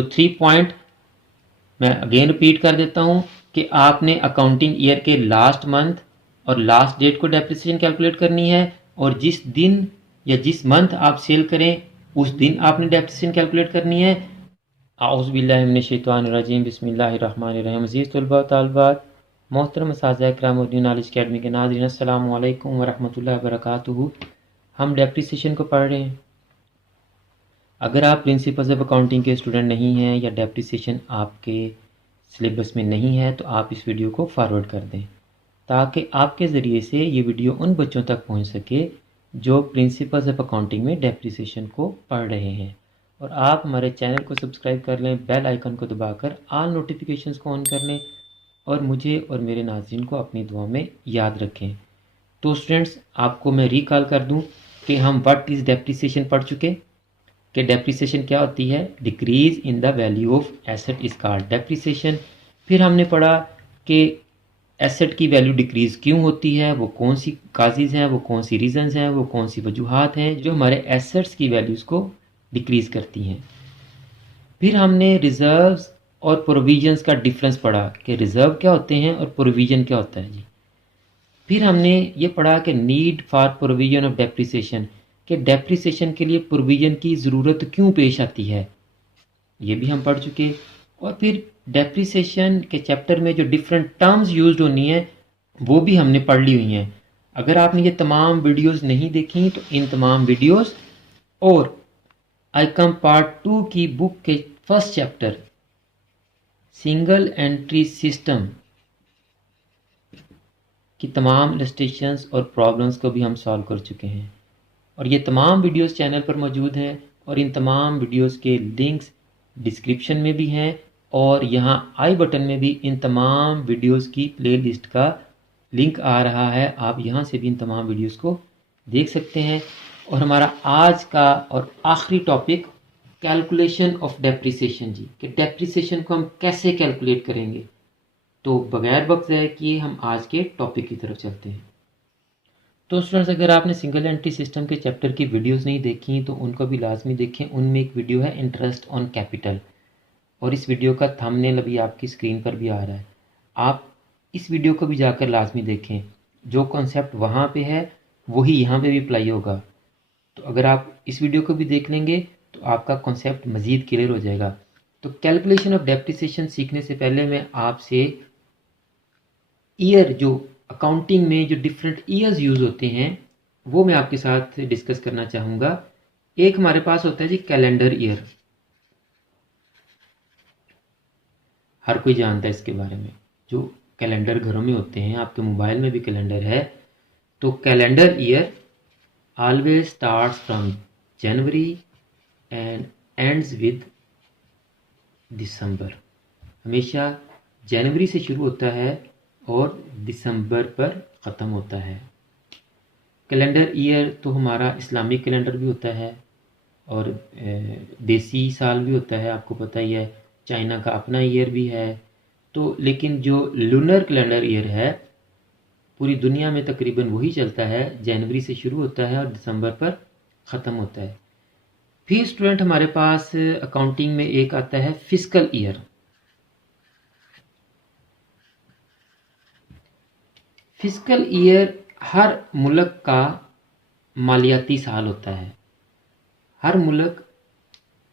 तो 3 पॉइंट मैं again repeat कर देता हूँ कि आपने अकाउंटिंग ईयर के लास्ट मंथ और लास्ट डेट को डेप्रिसिएशन कैलकुलेट करनी है, और जिस दिन या जिस मंथ आप सेल करें उस दिन आपने डेप्रिसिएशन कैलकुलेट करनी है। आउज़ु बिल्लाहि मिनश शैतानिर रजीम, बिस्मिल्लाहिर रहमानिर रहीम। अज़ीज़ तलबा तालिबात, मोहतरम असातिज़ा किराम और न्यू नॉलेज अकेडमी के नाज़रीन, अस्सलामु अलैकुम व रहमतुल्लाहि व बरकातुहू। हम डेप्रिसिएशन को पढ़ रहे हैं। अगर आप प्रिंसिपल्स ऑफ अकाउंटिंग के स्टूडेंट नहीं हैं या डेप्रिसिएशन आपके सिलेबस में नहीं है तो आप इस वीडियो को फॉरवर्ड कर दें, ताकि आपके ज़रिए से ये वीडियो उन बच्चों तक पहुंच सके जो प्रिंसिपल्स ऑफ अकाउंटिंग में डेप्रिसिएशन को पढ़ रहे हैं। और आप हमारे चैनल को सब्सक्राइब कर लें, बेल आइकन को दबाकर ऑल नोटिफिकेशंस को ऑन कर लें, और मुझे और मेरे नाज़रीन को अपनी दुआ में याद रखें। तो स्टूडेंट्स, आपको मैं रिकॉल कर दूं कि हम व्हाट इज़ डेप्रिसिएशन पढ़ चुके कि डेप्रिसिएशन क्या होती है। Decrease in the value of asset is called depreciation. फिर हमने पढ़ा कि एसेट की वैल्यू डिक्रीज क्यों होती है, वो कौन सी काजेज़ हैं, वो कौन सी रीज़न्स हैं, वो कौन सी वजूहात हैं जो हमारे एसेट्स की वैल्यूज़ को डिक्रीज करती हैं। फिर हमने रिजर्व्स और प्रोविजंस का डिफरेंस पढ़ा कि रिजर्व क्या होते हैं और प्रोविजन क्या होता है जी। फिर हमने ये पढ़ा कि need for provision of depreciation, कि डेप्रिसिएशन के लिए प्रोविजन की ज़रूरत क्यों पेश आती है, ये भी हम पढ़ चुके। और फिर डेप्रिसिएशन के चैप्टर में जो डिफरेंट टर्म्स यूज्ड होनी है वो भी हमने पढ़ ली हुई हैं। अगर आपने ये तमाम वीडियोस नहीं देखी तो इन तमाम वीडियोस और आईकम पार्ट 2 की बुक के first chapter single entry system की तमाम इलस्ट्रेशंस और प्रॉब्लम्स को भी हम सॉल्व कर चुके हैं, और ये तमाम वीडियोस चैनल पर मौजूद हैं, और इन तमाम वीडियोस के लिंक्स डिस्क्रिप्शन में भी हैं, और यहाँ आई बटन में भी इन तमाम वीडियोस की प्लेलिस्ट का लिंक आ रहा है। आप यहाँ से भी इन तमाम वीडियोस को देख सकते हैं। और हमारा आज का और आखिरी टॉपिक कैलकुलेशन ऑफ डेप्रिसिएशन जी, कि डेप्रिसिएशन को हम कैसे कैलकुलेट करेंगे। तो बगैर वक्त ज़ाया किए हम आज के टॉपिक की तरफ चलते हैं। तो स्टूडेंट्स, अगर आपने सिंगल एंट्री सिस्टम के चैप्टर की वीडियोस नहीं देखी तो उनको भी लाजमी देखें। उनमें एक वीडियो है इंटरेस्ट ऑन कैपिटल, और इस वीडियो का थंबनेल अभी आपकी स्क्रीन पर भी आ रहा है। आप इस वीडियो को भी जाकर लाजमी देखें। जो कॉन्सेप्ट वहाँ पे है वही यहाँ पे भी अप्लाई होगा। तो अगर आप इस वीडियो को भी देख लेंगे तो आपका कॉन्सेप्ट मज़ीद क्लियर हो जाएगा। तो कैलकुलेशन ऑफ डेप्रिसिएशन सीखने से पहले मैं आपसे ईयर, जो अकाउंटिंग में जो डिफरेंट ईयर्स यूज़ होते हैं वो मैं आपके साथ डिस्कस करना चाहूँगा। एक हमारे पास होता है जी कैलेंडर ईयर, हर कोई जानता है इसके बारे में। जो कैलेंडर घरों में होते हैं, आपके मोबाइल में भी कैलेंडर है। तो calendar year always starts from January and ends with December. हमेशा जनवरी से शुरू होता है और दिसंबर पर ख़त्म होता है। कैलेंडर ईयर तो हमारा इस्लामिक कैलेंडर भी होता है और देसी साल भी होता है, आपको पता ही है। चाइना का अपना ईयर भी है। तो लेकिन जो लूनर कैलेंडर ईयर है पूरी दुनिया में तकरीबन वही चलता है, जनवरी से शुरू होता है और दिसंबर पर ख़त्म होता है। फिर स्टूडेंट, हमारे पास अकाउंटिंग में एक आता है फिस्कल ईयर। फिस्कल ईयर हर मुल्क का मालियाती साल होता है। हर मुल्क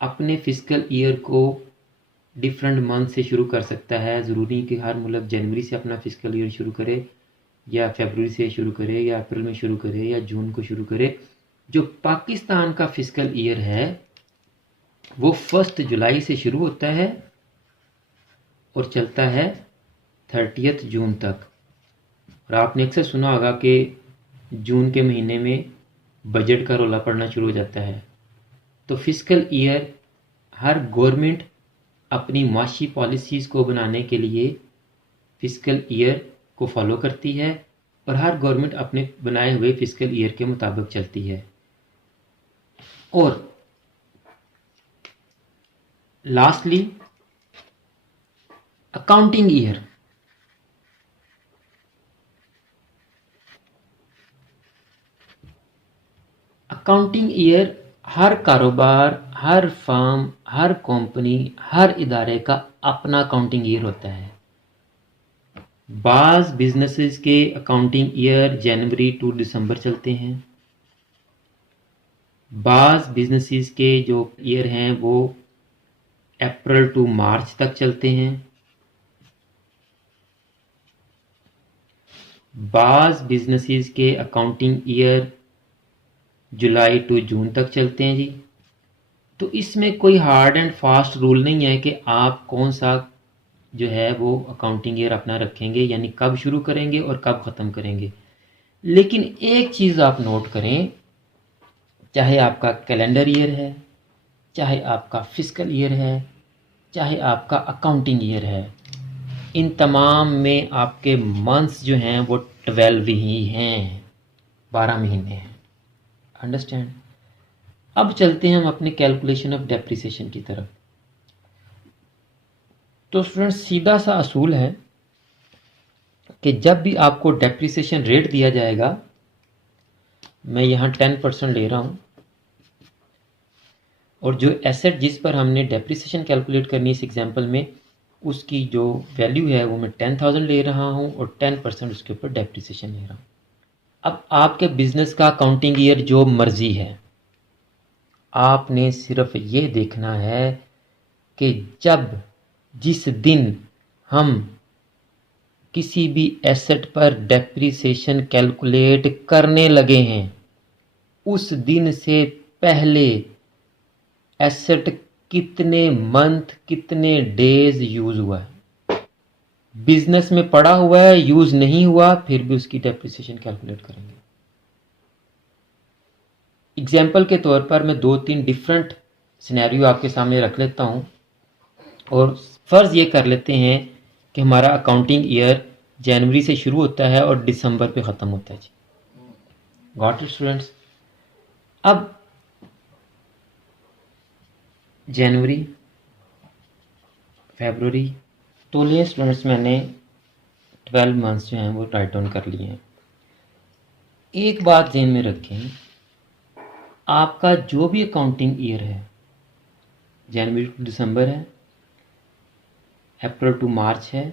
अपने फिस्कल ईयर को डिफरेंट मंथ से शुरू कर सकता है। ज़रूरी कि हर मुल्क जनवरी से अपना फिस्कल ईयर शुरू करे, या फरवरी से शुरू करे, या अप्रैल में शुरू करे, या जून को शुरू करे। जो पाकिस्तान का फिस्कल ईयर है वो 1 जुलाई से शुरू होता है और चलता है 30 जून तक। और आपने अक्सर सुना होगा कि जून के महीने में बजट का रौला पड़ना शुरू हो जाता है। तो फिस्कल ईयर हर गवर्नमेंट अपनी माशी पॉलिसीज़ को बनाने के लिए फिस्कल ईयर को फॉलो करती है, और हर गवर्नमेंट अपने बनाए हुए फिस्कल ईयर के मुताबिक चलती है। और lastly accounting year. Accounting year हर कारोबार, हर फर्म, हर कंपनी, हर इदारे का अपना अकाउंटिंग ईयर होता है। बाज़ बिजनेसेस के अकाउंटिंग ईयर जनवरी टू दिसंबर चलते हैं। बाज़ बिजनेसेस के जो ईयर हैं वो अप्रैल टू मार्च तक चलते हैं। बाज़ बिजनेसेस के accounting year July to June तक चलते हैं जी। तो इसमें कोई हार्ड एंड फास्ट रूल नहीं है कि आप कौन सा जो है वो अकाउंटिंग ईयर अपना रखेंगे, यानी कब शुरू करेंगे और कब ख़त्म करेंगे। लेकिन एक चीज़ आप नोट करें, चाहे आपका कैलेंडर ईयर है, चाहे आपका फिस्कल ईयर है, चाहे आपका अकाउंटिंग ईयर है, इन तमाम में आपके मंथ्स जो हैं वो 12 ही हैं, 12 महीने हैं। अंडरस्टैंड। अब चलते हैं हम अपने कैलकुलेशन ऑफ डेप्रिसिएशन की तरफ। तो स्टूडेंट्स, सीधा सा असूल है कि जब भी आपको डेप्रिसिएशन रेट दिया जाएगा, मैं यहाँ 10% ले रहा हूँ, और जो एसेट जिस पर हमने डेप्रिसिएशन कैलकुलेट करनी है इस एग्जांपल में, उसकी जो वैल्यू है वो मैं 10,000 ले रहा हूँ और 10% उसके ऊपर डेप्रिसिएशन ले रहा हूँ। अब आपके बिजनेस का अकाउंटिंग ईयर जो मर्जी है, आपने सिर्फ ये देखना है कि जब जिस दिन हम किसी भी एसेट पर डेप्रिसिएशन कैलकुलेट करने लगे हैं, उस दिन से पहले एसेट कितने मंथ, कितने डेज यूज हुआ है, बिजनेस में पड़ा हुआ है, यूज नहीं हुआ, फिर भी उसकी डेप्रिसिएशन कैलकुलेट करेंगे। एग्जाम्पल के तौर पर मैं 2-3 डिफरेंट सिनेरियो आपके सामने रख लेता हूं, और फर्ज ये कर लेते हैं कि हमारा अकाउंटिंग ईयर जनवरी से शुरू होता है और दिसंबर पे ख़त्म होता है जी। Got it students. अब जनवरी, फरवरी, तो लिए स्टूडेंट्स मैंने 12 मंथ्स जो हैं वो राइट डाउन कर लिए हैं। एक बात ध्यान में रखें, आपका जो भी अकाउंटिंग ईयर है, जनवरी टू दिसंबर है, अप्रैल टू मार्च है,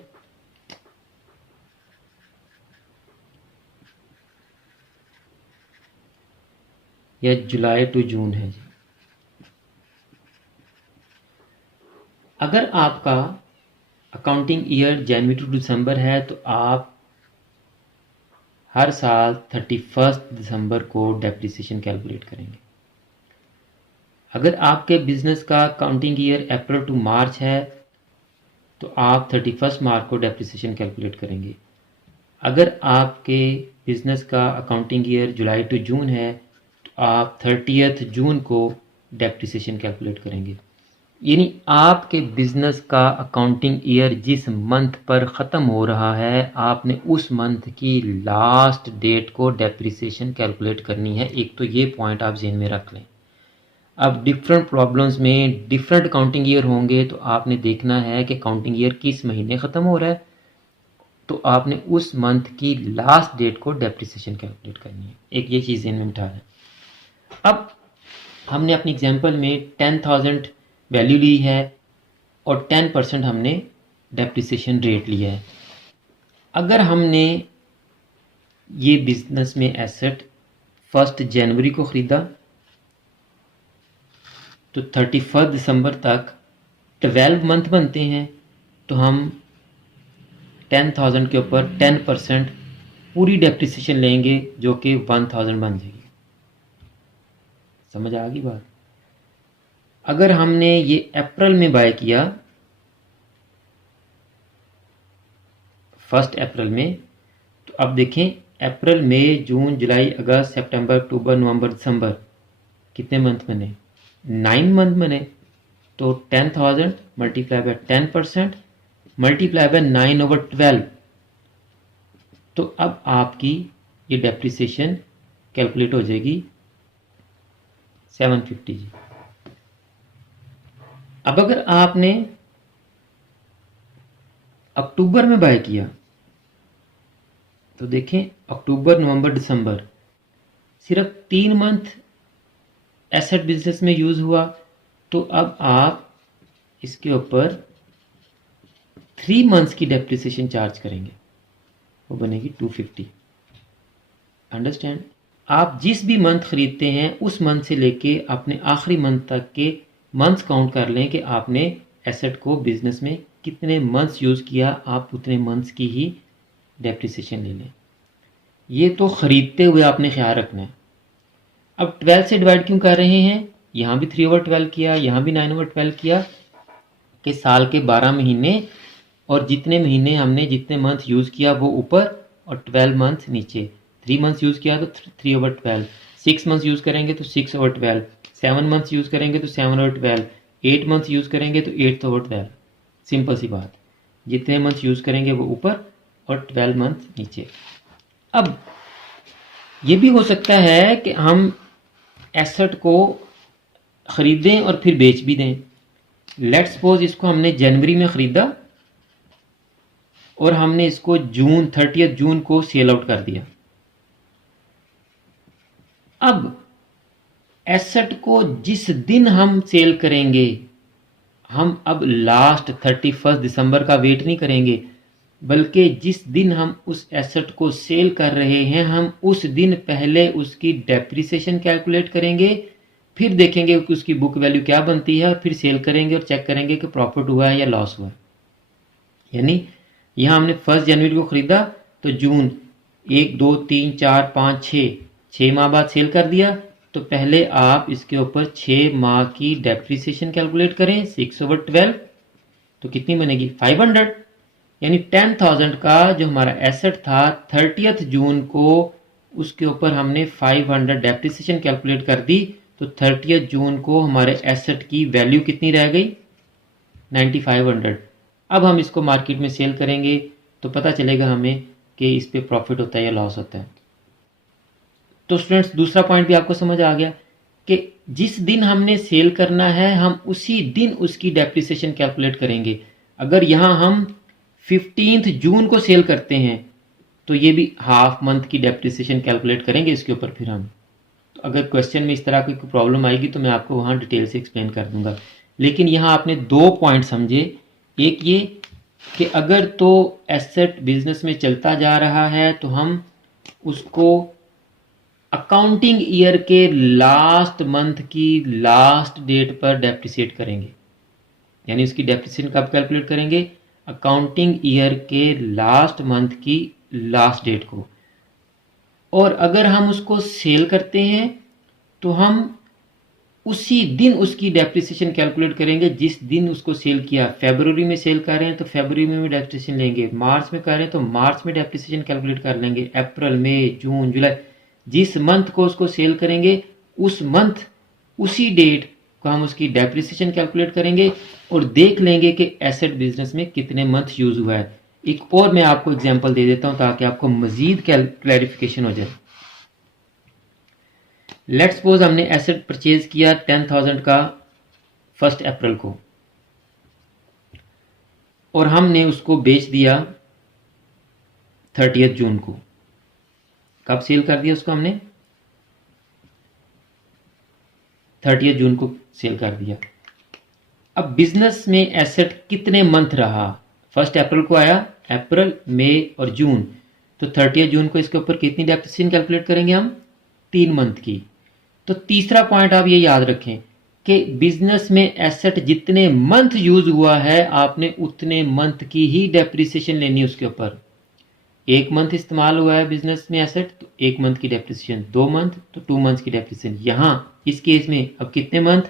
या जुलाई टू जून है जी। अगर आपका अकाउंटिंग ईयर जनवरी टू दिसंबर है तो आप हर साल 31 दिसंबर को डेप्रिसिएशन कैलकुलेट करेंगे। अगर आपके बिजनेस का अकाउंटिंग ईयर अप्रैल टू मार्च है तो आप 31 मार्च को डेप्रिसिएशन कैलकुलेट करेंगे। अगर आपके बिजनेस का accounting year July to June है तो आप 30 जून को डेप्रिसिएशन कैलकुलेट करेंगे। यानी आपके बिजनेस का अकाउंटिंग ईयर जिस मंथ पर ख़त्म हो रहा है, आपने उस मंथ की लास्ट डेट को डेप्रिसिएशन कैलकुलेट करनी है। एक तो ये पॉइंट आप ज़हन में रख लें। अब डिफरेंट प्रॉब्लम्स में डिफरेंट अकाउंटिंग ईयर होंगे, तो आपने देखना है कि अकाउंटिंग ईयर किस महीने ख़त्म हो रहा है, तो आपने उस मंथ की लास्ट डेट को डेप्रिसिएशन कैलकुलेट करनी है। एक ये चीज़ ज़हन में बिठा लें। अब हमने अपनी एग्जांपल में 10,000 वैल्यू ली है और 10% हमने डेप्रिसिएशन रेट लिया है। अगर हमने ये बिजनेस में एसेट 1 जनवरी को ख़रीदा तो 31 दिसंबर तक 12 मंथ बनते हैं, तो हम 10,000 के ऊपर 10% पूरी डेप्रिसिएशन लेंगे जो कि 1,000 बन जाएगी। समझ आ गई बात। अगर हमने ये अप्रैल में बाय किया 1 अप्रैल में, तो अब देखें अप्रैल, मई, जून, जुलाई, अगस्त, सितंबर, अक्टूबर, नवंबर, दिसंबर, कितने मंथ बने? 9 मंथ बने। तो 10,000 मल्टीप्लाई बाय 10% मल्टीप्लाई बाय 9/12, तो अब आपकी ये डेप्रिसिएशन कैलकुलेट हो जाएगी 750 जी। अब अगर आपने अक्टूबर में बाय किया तो देखें अक्टूबर, नवंबर, दिसंबर, सिर्फ 3 मंथ एसेट बिजनेस में यूज़ हुआ, तो अब आप इसके ऊपर 3 मंथ्स की डेप्रिसिएशन चार्ज करेंगे, वो बनेगी 250। अंडरस्टैंड? आप जिस भी मंथ खरीदते हैं उस मंथ से लेके अपने आखिरी मंथ तक के मंथ्स काउंट कर लें कि आपने एसेट को बिजनेस में कितने मंथ्स यूज़ किया, आप उतने मंथ्स की ही डेप्रिसिएशन ले लें। ये तो ख़रीदते हुए आपने ख्याल रखना है। अब 12 से डिवाइड क्यों कर रहे हैं? यहाँ भी 3/12 किया, यहाँ भी 9/12 किया कि साल के 12 महीने और जितने महीने हमने जितने मंथ यूज़ किया वो ऊपर और 12 मंथ नीचे। 3 मंथ्स यूज़ किया तो 3/12, 6 मंथ्स यूज़ करेंगे तो 6/12, 7 मंथ्स यूज़ करेंगे तो 7/12, 8 मंथ्स यूज़ करेंगे तो 8/12। सिंपल सी बात, जितने मंथ्स यूज़ करेंगे वो ऊपर और 12 मंथ नीचे। अब ये भी हो सकता है कि हम एसेट को ख़रीदें और फिर बेच भी दें। लेट्स सपोज इसको हमने जनवरी में ख़रीदा और हमने इसको 30 जून को सेल आउट कर दिया। अब एसेट को जिस दिन हम सेल करेंगे, हम अब लास्ट 31 दिसंबर का वेट नहीं करेंगे, बल्कि जिस दिन हम उस एसेट को सेल कर रहे हैं हम उस दिन पहले उसकी डेप्रिसिएशन कैलकुलेट करेंगे, फिर देखेंगे कि उसकी बुक वैल्यू क्या बनती है और फिर सेल करेंगे और चेक करेंगे कि प्रॉफिट हुआ है या लॉस हुआ है। यानी यहाँ हमने 1 जनवरी को ख़रीदा तो जून 1, 2, 3, 4, 5, 6 माह बाद सेल कर दिया, तो पहले आप इसके ऊपर 6 माह की डेप्रिसिएशन कैलकुलेट करें 6/12, तो कितनी बनेगी 500। यानी 10,000 का जो हमारा एसेट था 30 जून को उसके ऊपर हमने 500 डेप्रिसिएशन कैलकुलेट कर दी, तो 30 जून को हमारे एसेट की वैल्यू कितनी रह गई 9500। अब हम इसको मार्केट में सेल करेंगे तो पता चलेगा हमें कि इस पे प्रॉफिट होता है या लॉस होता है। तो स्टूडेंट्स दूसरा पॉइंट भी आपको समझ आ गया कि जिस दिन हमने सेल करना है हम उसी दिन उसकी डेप्रिसिएशन कैलकुलेट करेंगे। अगर यहाँ हम 15 जून को सेल करते हैं तो ये भी हाफ मंथ की डेप्रिसिएशन कैलकुलेट करेंगे इसके ऊपर फिर हम। तो अगर क्वेश्चन में इस तरह की कोई प्रॉब्लम आएगी तो मैं आपको वहाँ डिटेल से एक्सप्लेन कर दूंगा। लेकिन यहाँ आपने 2 पॉइंट समझे, एक ये कि अगर तो एसेट बिजनेस में चलता जा रहा है तो हम उसको अकाउंटिंग ईयर के लास्ट मंथ की लास्ट डेट पर डेप्रिसिएट करेंगे। यानी उसकी डेप्रिसिएशन कब कैलकुलेट करेंगे? अकाउंटिंग ईयर के लास्ट मंथ की लास्ट डेट को। और अगर हम उसको सेल करते हैं तो हम उसी दिन उसकी डेप्रिसिएशन कैलकुलेट करेंगे जिस दिन उसको सेल किया। फरवरी में सेल कर रहे हैं तो फरवरी में भी डेप्रिसिएशन लेंगे, मार्च में कर रहे हैं तो मार्च में डेप्रिसिएशन कैलकुलेट कर लेंगे, अप्रैल, मई, जून, जुलाई, जिस मंथ को उसको सेल करेंगे उस मंथ उसी डेट को हम उसकी डेप्रिसिएशन कैलकुलेट करेंगे और देख लेंगे कि एसेट बिजनेस में कितने मंथ यूज हुआ है। एक और मैं आपको एग्जांपल दे देता हूं ताकि आपको मजीद क्लैरिफिकेशन हो जाए। लेट्स सपोज हमने एसेट परचेज किया 10,000 का 1 अप्रैल को और हमने उसको बेच दिया 30 जून को। कब सेल कर दिया उसको? हमने 30 जून को सेल कर दिया। अब बिजनेस में एसेट कितने मंथ रहा? 1 अप्रैल को आया, अप्रैल, मई और जून, तो 30 जून को इसके ऊपर कितनी डेप्रिसिएशन कैलकुलेट करेंगे हम? 3 मंथ की। तो तीसरा पॉइंट आप ये याद रखें कि बिजनेस में एसेट जितने मंथ यूज हुआ है आपने उतने मंथ की ही डेप्रिसिएशन लेनी है उसके ऊपर। 1 मंथ इस्तेमाल हुआ है बिजनेस में एसेट तो 1 मंथ की डेप्रिसिएशन, 2 मंथ तो 2 मंथ की डेप्रिसिएशन। यहाँ इस केस में अब कितने मंथ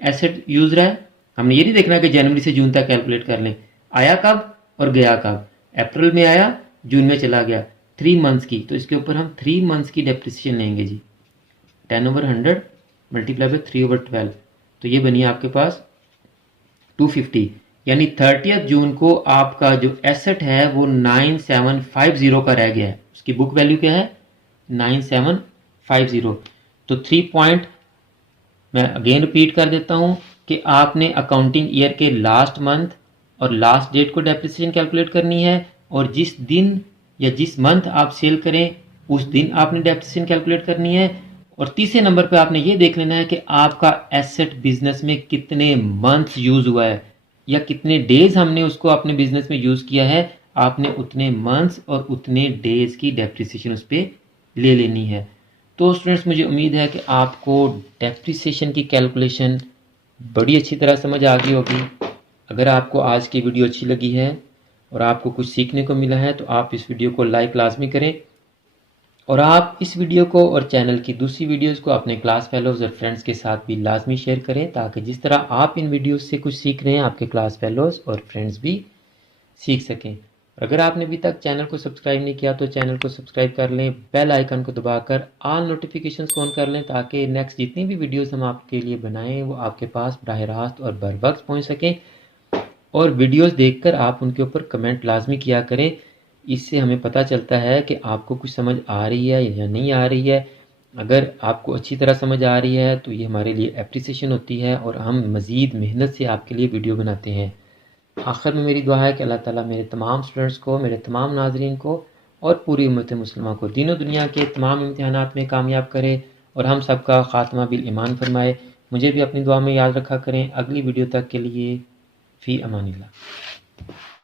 एसेट यूज रहा है हमने ये नहीं देखना कि जनवरी से जून तक कैलकुलेट कर लें, आया कब और गया कब। अप्रैल में आया, जून में चला गया, 3 मंथ्स की, तो इसके ऊपर हम 3 मंथ्स की डेप्रिसिएशन लेंगे जी। 10/100 मल्टीप्लाई बाय 3/12, तो ये बनी आपके पास 250। यानी 30 जून को आपका जो एसेट है वो 9750 का रह गया है। उसकी बुक वैल्यू क्या है? 9750। तो 3 पॉइंट मैं अगेन रिपीट कर देता हूं कि आपने अकाउंटिंग ईयर के लास्ट मंथ और लास्ट डेट को डेप्रिसिएशन कैलकुलेट करनी है और जिस दिन या जिस मंथ आप सेल करें उस दिन आपने डेप्रिसिएशन कैलकुलेट करनी है और तीसरे नंबर पे आपने ये देख लेना है कि आपका एसेट बिजनेस में कितने मंथ्स यूज हुआ है या कितने डेज हमने उसको अपने बिजनेस में यूज किया है। आपने उतने मंथ्स और उतने डेज की डेप्रिसिएशन उस पर ले लेनी है। तो स्टूडेंट्स, मुझे उम्मीद है कि आपको डेप्रिसिएशन की कैलकुलेशन बड़ी अच्छी तरह समझ आ गई होगी। अगर आपको आज की वीडियो अच्छी लगी है और आपको कुछ सीखने को मिला है तो आप इस वीडियो को लाइक लाजमी करें और आप इस वीडियो को और चैनल की दूसरी वीडियोस को अपने क्लास फेलोज़ और फ्रेंड्स के साथ भी लाजमी शेयर करें, ताकि जिस तरह आप इन वीडियोस से कुछ सीख रहे हैं आपके क्लास फेलोज़ और फ्रेंड्स भी सीख सकें। अगर आपने अभी तक चैनल को सब्सक्राइब नहीं किया तो चैनल को सब्सक्राइब कर लें, बेल आइकन को दबाकर ऑल नोटिफिकेशंस को ऑन कर लें, ताकि नेक्स्ट जितनी भी वीडियोस हम आपके लिए बनाएं वो आपके पास बराह रास्त और बर वक्त पहुँच सकें। और वीडियोस देखकर आप उनके ऊपर कमेंट लाजमी किया करें। इससे हमें पता चलता है कि आपको कुछ समझ आ रही है या नहीं आ रही है। अगर आपको अच्छी तरह समझ आ रही है तो ये हमारे लिए एप्रिसिएशन होती है और हम मज़ीद मेहनत से आपके लिए वीडियो बनाते हैं। आखिर में मेरी दुआ है कि अल्लाह ताला मेरे तमाम स्टूडेंट्स को, मेरे तमाम नाज़रीन को और पूरी उम्मत मुस्लिमा को दीन दुनिया के तमाम इम्तिहानात में कामयाब करे और हम सबका ख़ात्मा बिल ईमान फरमाए। मुझे भी अपनी दुआ में याद रखा करें। अगली वीडियो तक के लिए फ़ी अमानिल्लाह।